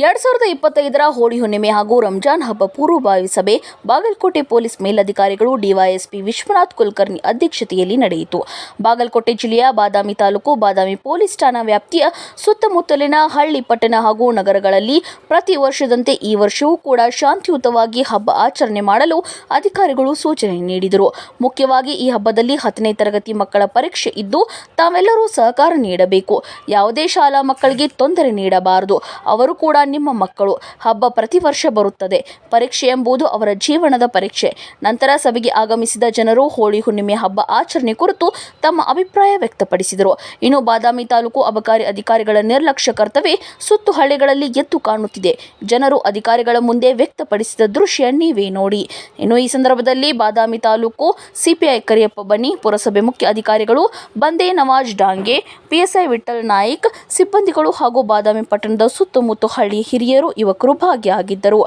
2025 ಹೋಳಿ ಹುಣ್ಣಿಮೆ ಹಾಗೂ ರಂಜಾನ್ ಹಬ್ಬ ಪೂರ್ವಭಾವಿ ಸಭೆ ಬಾಗಲಕೋಟೆ ಪೊಲೀಸ್ ಮೇಲಧಿಕಾರಿಗಳು ಡಿವೈಎಸ್ಪಿ ವಿಶ್ವನಾಥ್ ಕುಲಕರ್ಣಿ ಅಧ್ಯಕ್ಷತೆಯಲ್ಲಿ ನಡೆಯಿತು. ಬಾಗಲಕೋಟೆ ಜಿಲ್ಲೆಯ ಬಾದಾಮಿ ತಾಲೂಕು ಬಾದಾಮಿ ಪೊಲೀಸ್ ಠಾಣಾ ವ್ಯಾಪ್ತಿಯ ಸುತ್ತಮುತ್ತಲಿನ ಹಳ್ಳಿ, ಪಟ್ಟಣ ಹಾಗೂ ನಗರಗಳಲ್ಲಿ ಪ್ರತಿ ವರ್ಷದಂತೆ ಈ ವರ್ಷವೂ ಕೂಡ ಶಾಂತಿಯುತವಾಗಿ ಹಬ್ಬ ಆಚರಣೆ ಮಾಡಲು ಅಧಿಕಾರಿಗಳು ಸೂಚನೆ ನೀಡಿದರು. ಮುಖ್ಯವಾಗಿ ಈ ಹಬ್ಬದಲ್ಲಿ 10ನೇ ತರಗತಿ ಮಕ್ಕಳ ಪರೀಕ್ಷೆ ಇದ್ದು ತಾವೆಲ್ಲರೂ ಸಹಕಾರ ನೀಡಬೇಕು. ಯಾವುದೇ ಶಾಲಾ ಮಕ್ಕಳಿಗೆ ತೊಂದರೆ ನೀಡಬಾರದು. ಅವರು ಕೂಡ ನಿಮ್ಮ ಮಕ್ಕಳು. ಹಬ್ಬ ಪ್ರತಿ ವರ್ಷ ಬರುತ್ತದೆ. ಪರೀಕ್ಷೆ ಎಂಬುದು ಅವರ ಜೀವನದ ಪರೀಕ್ಷೆ. ನಂತರ ಸಭೆಗೆ ಆಗಮಿಸಿದ ಜನರು ಹೋಳಿ ಹುಣ್ಣಿಮೆ ಹಬ್ಬ ಆಚರಣೆ ಕುರಿತು ತಮ್ಮ ಅಭಿಪ್ರಾಯ ವ್ಯಕ್ತಪಡಿಸಿದರು. ಇನ್ನು ಬಾದಾಮಿ ತಾಲೂಕು ಅಬಕಾರಿ ಅಧಿಕಾರಿಗಳ ನಿರ್ಲಕ್ಷ್ಯ ಕರ್ತವ್ಯ ಸುತ್ತು ಹಳ್ಳಿಗಳಲ್ಲಿ ಎದ್ದು ಕಾಣುತ್ತಿದೆ. ಜನರು ಅಧಿಕಾರಿಗಳ ಮುಂದೆ ವ್ಯಕ್ತಪಡಿಸಿದ ದೃಶ್ಯ ನೀವೇ ನೋಡಿ. ಇನ್ನು ಈ ಸಂದರ್ಭದಲ್ಲಿ ಬಾದಾಮಿ ತಾಲೂಕು ಸಿಪಿಐ ಕರಿಯಪ್ಪ ಬನ್ನಿ, ಪುರಸಭೆ ಮುಖ್ಯ ಅಧಿಕಾರಿಗಳು ಬಂದೇ ನವಾಜ್ ಡಾಂಗೆ, ಪಿಎಸ್ಐ ವಿಠ್ಠಲ್ ನಾಯ್ಕ್, ಸಿಬ್ಬಂದಿಗಳು ಹಾಗೂ ಬಾದಾಮಿ ಪಟ್ಟಣದ ಸುತ್ತಮುತ್ತ ಹಳ್ಳಿ ಹಿರಿಯರು, ಯುವಕರು ಭಾಗಿಯಾಗಿದ್ದರು.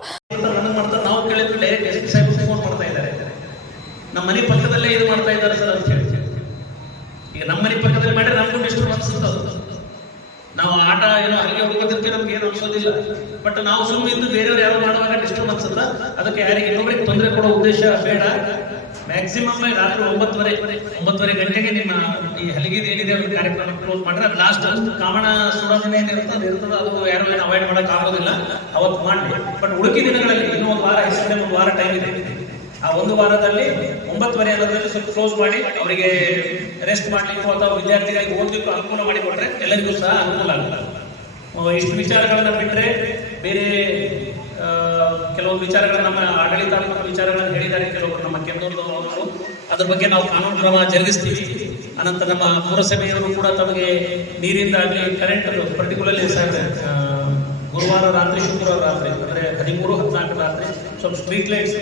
ನಾವು ಕೇಳಿದ್ರೆ ಡೈರೆಕ್ಟ್ ಎಸ್ಪಿ ಸಾಹೇಬ್ ಫೋನ್ ಮಾಡ್ತಾ ಇದ್ದಾರೆ, ನಮ್ಮ ಮನೆ ಪಕ್ಕದಲ್ಲೇ ಇದು ಮಾಡ್ತಾ ಇದ್ದಾರೆ ಸರ್ ಅಂತ ಹೇಳಿ. ಈಗ ನಮ್ಮ ಮನೆ ಪಕ್ಕದಲ್ಲಿ ಮಾಡಿದ್ರೆ ನಮಗೂ ಡಿಸ್ಟರ್ಬ್ ಅನ್ಸುತ್ತೆ. ನಾವು ಆಟ ಏನೋ ಅಲ್ಲಿಗೆ ಹುಡುಕೋದಕ್ಕೆ ನಮ್ಗೆ ಏನು ಅನ್ಸೋದಿಲ್ಲ. ಬಟ್ ನಾವು ಸುಮ್ಮನೆ ಇದ್ದು ಬೇರೆಯವ್ರು ಯಾರು ಮಾಡುವಾಗ ಡಿಸ್ಟರ್ಬ್ ಅನ್ಸುತ್ತ. ಅದಕ್ಕೆ ಯಾರಿಗೆ ಇನ್ನೊಬ್ಬರಿಗೆ ತೊಂದರೆ ಕೊಡೋ ಉದ್ದೇಶ ಬೇಡ. ಮ್ಯಾಕ್ಸಿಮಮ್ ರಾತ್ರಿ 9:30 ಗಂಟೆಗೆ ನಿಮ್ಮ ಈ ಹಲಿಗೆದು ಏನಿದೆ ಕಾರ್ಯಕ್ರಮ ಕ್ಲೋಸ್ ಮಾಡಿದ್ರೆ ಅದು ಲಾಸ್ಟ್ ಕಾಮಣ ಸುಡೋದನ್ನೇ ಇರ್ತದೆ. ಅದು ಯಾರು ಏನು ಅವಾಯ್ಡ್ ಮಾಡಕ್ ಆಗೋದಿಲ್ಲ, ಅವತ್ತು ಮಾಡಿ. ಬಟ್ ಉಳುಕಿ ದಿನಗಳಲ್ಲಿ ಇನ್ನೂ ಒಂದು ವಾರ, ಹೆಸರು ಒಂದು ವಾರ ಟೈಮ್ ಇದೆ. ಆ ಒಂದು ವಾರದಲ್ಲಿ 9:30 ಅನ್ನೋದ್ರಲ್ಲಿ ಸ್ವಲ್ಪ ಕ್ಲೋಸ್ ಮಾಡಿ ಅವರಿಗೆ ರೆಸ್ಟ್ ಮಾಡ್ಲಿಕ್ಕೂ ಅಥವಾ ವಿದ್ಯಾರ್ಥಿಗಳಿಗೆ ಓದಲಿಕ್ಕೂ ಅನುಕೂಲ ಮಾಡಿಕೊಟ್ರೆ ಎಲ್ಲರಿಗೂ ಸಹ ಅನುಕೂಲ ಆಗುತ್ತೆ. ಇಷ್ಟು ವಿಚಾರಗಳನ್ನ ಬಿಟ್ಟರೆ ಬೇರೆ ಕೆಲವು ವಿಚಾರಗಳನ್ನ ನಮ್ಮ ಆಡಳಿತಾತ್ಮಕ ವಿಚಾರಗಳನ್ನು ಹೇಳಿದ್ದಾರೆ ಕೆಲವರು ನಮ್ಮ ಕೆಂದೂರು ಅವರು. ಅದ್ರ ಬಗ್ಗೆ ನಾವು ಕಾನೂನು ಕ್ರಮ ಜರುಗಿಸ್ತೀವಿ. ಅನಂತರ ನಮ್ಮ ಪುರಸಭೆಯವರು ಕೂಡ ತಮಗೆ ನೀರಿಂದ ಆಗಲಿ ಕರೆಂಟ್ ಪರ್ಟಿಕ್ಯುಲರ್ಲಿ ಗುರುವಾರ ರಾತ್ರಿ, ಶುಕ್ರವಾರ ರಾತ್ರಿ ಅಂದರೆ 13-14 ರಾತ್ರಿ ಸ್ವಲ್ಪ ಸ್ಟ್ರೀಟ್ ಲೈಟ್ಸ್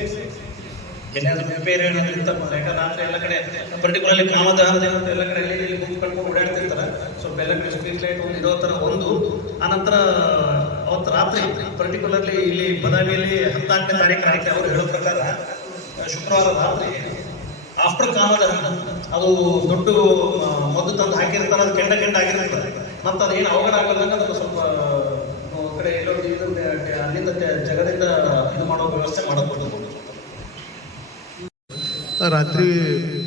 ಏನಾದರೂ ರಿಪೇರಿ ಇರ್ತಾರೆ. ಯಾಕಂದ್ರೆ ರಾತ್ರಿ ಎಲ್ಲ ಕಡೆ ಪರ್ಟಿಕ್ಯುಲರ್ಲಿ ಕಾಮದಹನ ಎಲ್ಲ ಕಡೆ ಎಲ್ಲಿ ಕಟ್ಕೊಂಡು ಓಡಾಡ್ತಿರ್ತಾರೆ. ಸ್ವಲ್ಪ ಎಲ್ಲ ಕಡೆ ಸ್ಟ್ರೀಟ್ ಲೈಟ್ ಇರೋ ಥರ ಒಂದು. ಆನಂತರ ಅವತ್ತು ರಾತ್ರಿ ಪರ್ಟಿಕ್ಯುಲರ್ಲಿ ಇಲ್ಲಿ ಬದಾಮಿಯಲ್ಲಿ 14ನೇ ತಾರೀಕು ರಾತ್ರಿ ಅವರು ಹೇಳೋ ಪ್ರಕಾರ ಶುಕ್ರವಾರ ರಾತ್ರಿ ಆಫ್ಟರ್ ಕಾಮದಹನ ಅದು ದೊಡ್ಡ ಮದ್ದು ತಂದು ಹಾಕಿರ್ತಾರೆ. ಅದು ಕೆಂಡ ಆಗಿರ್ತದೆ. ಮತ್ತು ಅದು ಏನು ಅವಘಡ ಆಗದಂಗೆ ಅದಕ್ಕೆ ಸ್ವಲ್ಪ ಕಡೆ ಎಲ್ಲೋ ಅಲ್ಲಿಂದ ಜಗದಿಂದ ಇದು ಮಾಡೋ ವ್ಯವಸ್ಥೆ ಮಾಡೋದು. ರಾತ್ರಿ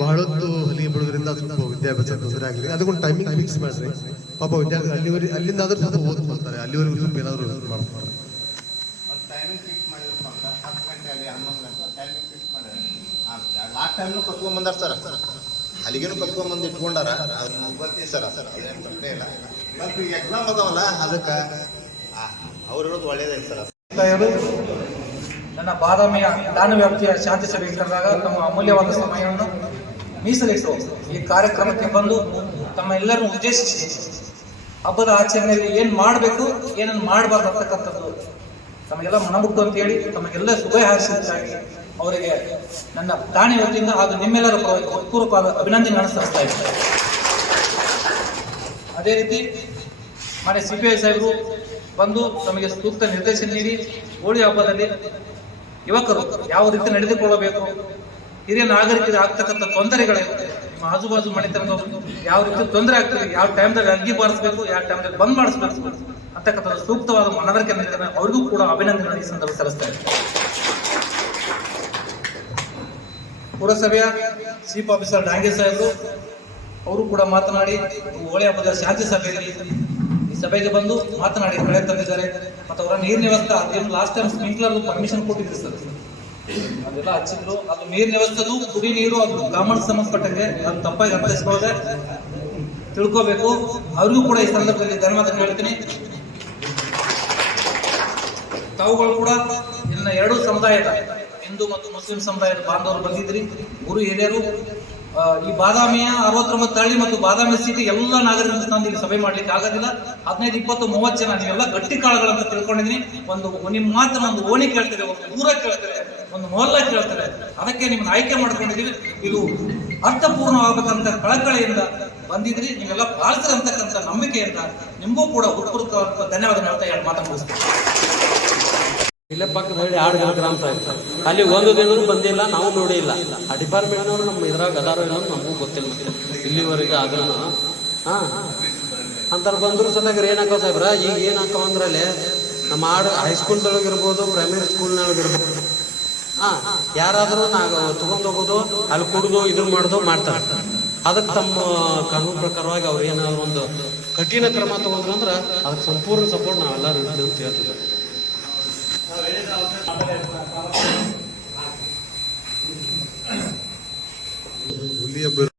ಬಹಳೊತ್ತು ಹಲಿಗೆ ಬಿಡೋದ್ರಿಂದ ಸ್ವಲ್ಪ ವಿದ್ಯಾಭ್ಯಾಸ ತೊಂದರೆ ಆಗಲಿ. ಅದಕ್ಕೊಂದು ಟೈಮಿಂಗ್ ಫಿಕ್ಸ್ ಮಾಡ್ರಿ. ಪಾಪ ವಿದ್ಯಾರ್ಥಿ ಅಲ್ಲಿಂದ ಆದ್ರೂ ಸ್ವಲ್ಪ ಓದ್ಕೊಳ್ತಾರೆ. ಅಲ್ಲಿವರೆಗೂ ಸ್ವಲ್ಪ ಏನಾದ್ರು ಮಾಡ್ತಾರೆ. ಲಾಸ್ಟ್ ಟೈಮ್ನು ಕತ್ಕೊಂಡ್ಬಂದಾರ ಸರ್, ಅಲ್ಲಿಗೇನು ಕತ್ಕೊಂಡ್ಬಂದು ಇಟ್ಕೊಂಡಾರ. ಬರ್ತೀವಿ ಸರ್, ಅದೇನು ತೊಂದರೆ ಇಲ್ಲ. ಮತ್ತು ಎಕ್ಸಾಮ್ ಅದಾವಲ್ಲ ಅದಕ್ಕೆ ಅವ್ರು ಇರೋದು ಒಳ್ಳೇದೈತೆ ಸರ್. ನನ್ನ ಬಾದಾಮಿಯ ಠಾಣಾ ವ್ಯಾಪ್ತಿಯ ಶಾಂತಿ ಸಭೆಗೆ ಕರೆದಾಗ ತಮ್ಮ ಅಮೂಲ್ಯವಾದ ಸಮಯವನ್ನು ಮೀಸಲಿಟ್ಟು ಈ ಕಾರ್ಯಕ್ರಮಕ್ಕೆ ಬಂದು ತಮ್ಮ ಎಲ್ಲರನ್ನು ಉದ್ದೇಶಿಸಿ ಹಬ್ಬದ ಆಚರಣೆಯಲ್ಲಿ ಏನು ಮಾಡಬೇಕು, ಏನನ್ನು ಮಾಡಬಾರ್ದು ಅಂತಕ್ಕಂಥದ್ದು ತಮಗೆಲ್ಲ ಮನಮುಟ್ಟು ಅಂತ ಹೇಳಿ ತಮಗೆಲ್ಲ ಶುಭ ಹಾರೈಸಿದ್ದಾಗಿ ಅವರಿಗೆ ನನ್ನ ಠಾಣೆ ವತಿಯಿಂದ ಹಾಗೂ ನಿಮ್ಮೆಲ್ಲರ ಪರವಾಗಿ ಹೃತ್ಪೂರ್ವಕವಾದ ಅಭಿನಂದನೆ ಸಲ್ಲಿಸ್ತಾ ಇದ್ದಾರೆ. ಅದೇ ರೀತಿ ಮನೆ ಸಿಪಿಐ ಸಾಹೇಬರು ಬಂದು ತಮಗೆ ಸೂಕ್ತ ನಿರ್ದೇಶನ ನೀಡಿ ಹೋಳಿ ಹಬ್ಬದಲ್ಲಿ ಯುವಕರು ಯಾವ ರೀತಿ ನಡೆದುಕೊಳ್ಳಬೇಕು, ಹಿರಿಯ ನಾಗರಿಕರಿಗೆ ಆಗ್ತಕ್ಕಂಥ ತೊಂದರೆಗಳೇನು, ನಿಮ್ಮ ಆಜುಬಾಜು ಮನೆತನದವರು ಯಾವ ರೀತಿ ತೊಂದರೆ ಆಗ್ತದೆ, ಯಾವ ಟೈಮ್ದಲ್ಲಿ ಅರ್ಗಿ ಬಾರಿಸಬೇಕು, ಯಾವ ಟೈಮ್ದಲ್ಲಿ ಬಂದ್ ಮಾಡಿಸ್ಬೇಕು ಅಂತಕ್ಕಂಥ ಸೂಕ್ತವಾದ ಮನವರಿಕೆ ನೀಡಿದರೆ ಅವರಿಗೂ ಕೂಡ ಅಭಿನಂದನೆ ಈ ಸಂದರ್ಭ ಸಲ್ಲಿಸ್ತಾ ಇದ್ದಾರೆ. ಪುರಸಭೆಯ ಚೀಫ್ ಆಫೀಸರ್ ಡಾಂಗೆ ಸಾಹೇಬರು ಅವರು ಕೂಡ ಮಾತನಾಡಿ ಹೋಳಿ ಹಬ್ಬದ ಶಾಂತಿ ಸಭೆಯಲ್ಲಿ ಈ ಸಭೆಗೆ ಬಂದು ಮಾತನಾಡಿ ಕಳೆ ತಂದಿದ್ದಾರೆ. ಮತ್ತು ಅವರ ನೀರಿನ ವ್ಯವಸ್ಥೆ ಅದೇನು ಲಾಸ್ಟ್ ಟೈಮ್ ಸ್ಪ್ರಿಂಕ್ಲರ್ ಪರ್ಮಿಷನ್ ಕೊಟ್ಟಿದ್ರು ಸರ್, ಅದೆಲ್ಲ ಹಚ್ಚಿದ್ರು. ಅದು ನೀರಿನ ವ್ಯವಸ್ಥೆದು ಕುಡಿ ನೀರು ಅದು ಕಾಮನ್ ಸಂಬಂಧಪಟ್ಟಂಗೆ ಅದು ತಪ್ಪಾಗಿ ಅರ್ಥೈಸ್ಕೊಳ್ಳದೆ ತಿಳ್ಕೋಬೇಕು. ಅವ್ರಿಗೂ ಕೂಡ ಈ ಸಂದರ್ಭದಲ್ಲಿ ಧನ್ಯವಾದ ಹೇಳ್ತೀನಿ. ತಾವುಗಳು ಕೂಡ ಇನ್ನ ಎರಡೂ ಸಮುದಾಯದ ಹಿಂದೂ ಮತ್ತು ಮುಸ್ಲಿಂ ಸಮುದಾಯದ ಬಾಂಧವರು ಬಂದಿದ್ರಿ. ಗುರು ಹಿರಿಯರು ಈ ಬಾದಾಮಿಯ 69 ಹಳ್ಳಿ ಮತ್ತು ಬಾದಾಮಿ ಸಿಟಿ ಎಲ್ಲ ನಾಗರಿಕರು ತಂದು ಇಲ್ಲಿ ಸಭೆ ಮಾಡ್ಲಿಕ್ಕೆ ಆಗೋದಿಲ್ಲ. 15, 20, 30 ಜನ ನೀವೆಲ್ಲ ಗಟ್ಟಿ ಕಾಳುಗಳಂತ ತಿಳ್ಕೊಂಡಿದ್ದೀನಿ. ನಿಮ್ಮ ಮಾತ್ರ ಒಂದು ಓಣಿ ಕೇಳ್ತಾರೆ, ಒಂದು ಊರ ಕೇಳ್ತಾರೆ, ಒಂದು ಮೊಹಲ್ಲ ಕೇಳ್ತಾರೆ. ಅದಕ್ಕೆ ನಿಮ್ಮನ್ನ ಆಯ್ಕೆ ಮಾಡ್ಕೊಂಡಿದ್ದೀವಿ. ಇದು ಅರ್ಥಪೂರ್ಣವಾಗಬೇಕಂತ ಕಳಕಳಿಯಿಂದ ಬಂದಿದ್ರಿ. ನೀವೆಲ್ಲ ಪಾಲಿಸ್ತಾರೆ ಅಂತಕ್ಕಂಥ ನಂಬಿಕೆಯಿಂದ ನಿಮಗೂ ಕೂಡ ಹೃತ್ಪೂರ್ವಕ ಧನ್ಯವಾದ ಹೇಳ್ತಾ ಮಾತನಾಡಿಸ್ತೀವಿ. ಇಲ್ಲೇ ಪಕ್ಕದ ಹಳ್ಳಿ ಆಡುಗಳ ಗ್ರಾಮ ಸಾಹಿತ್ಯ ಅಲ್ಲಿ ಒಂದು ದಿನವೂ ಬಂದಿಲ್ಲ, ನಾವು ನೋಡಿ ಇಲ್ಲ. ಆ ಡಿಪಾರ್ಟ್ಮೆಂಟ್ನವರು ನಮ್ಮ ಇದ್ರಾಗ ಅದಾರೋ ಇಲ್ಲ ನಮಗೂ ಗೊತ್ತಿಲ್ಲ ಇಲ್ಲಿವರೆಗೆ. ಆದ್ರೂ ಅಂತಾರೆ ಬಂದ್ರು ಸದ್ಯಾಗ ಏನು ಹಾಕೋ ಸಾಹೇಬ್ರ ಈಗ ಏನು ಹಾಕೋ ಅಂದ್ರಲ್ಲಿ ನಮ್ಮ ಆಡು ಹೈಸ್ಕೂಲ್ದೊಳಗಿರ್ಬೋದು, ಪ್ರೈಮರಿ ಸ್ಕೂಲ್ನೊಳಗಿರ್ಬೋದು, ಯಾರಾದರೂ ನಾವು ತಗೊಂಡ್ ಹೋಗೋದು, ಅಲ್ಲಿ ಕುಡಿದು ಇದನ್ನ ಮಾಡೋದು ಮಾಡ್ತಾರೆ. ಅದಕ್ಕೆ ತಮ್ಮ ಕಾನೂನು ಪ್ರಕಾರವಾಗಿ ಅವ್ರು ಏನಾದ್ರು ಒಂದು ಕಠಿಣ ಕ್ರಮ ತಗೊಂಡ್ರು ಅಂದ್ರೆ ಅದಕ್ಕೆ ಸಂಪೂರ್ಣ ಸಪೋರ್ಟ್ ನಾವೆಲ್ಲರೂ ಇರ್ತೀವಿ ಅಂತ ಹೇಳ್ತಿದ್ದಾರೆ.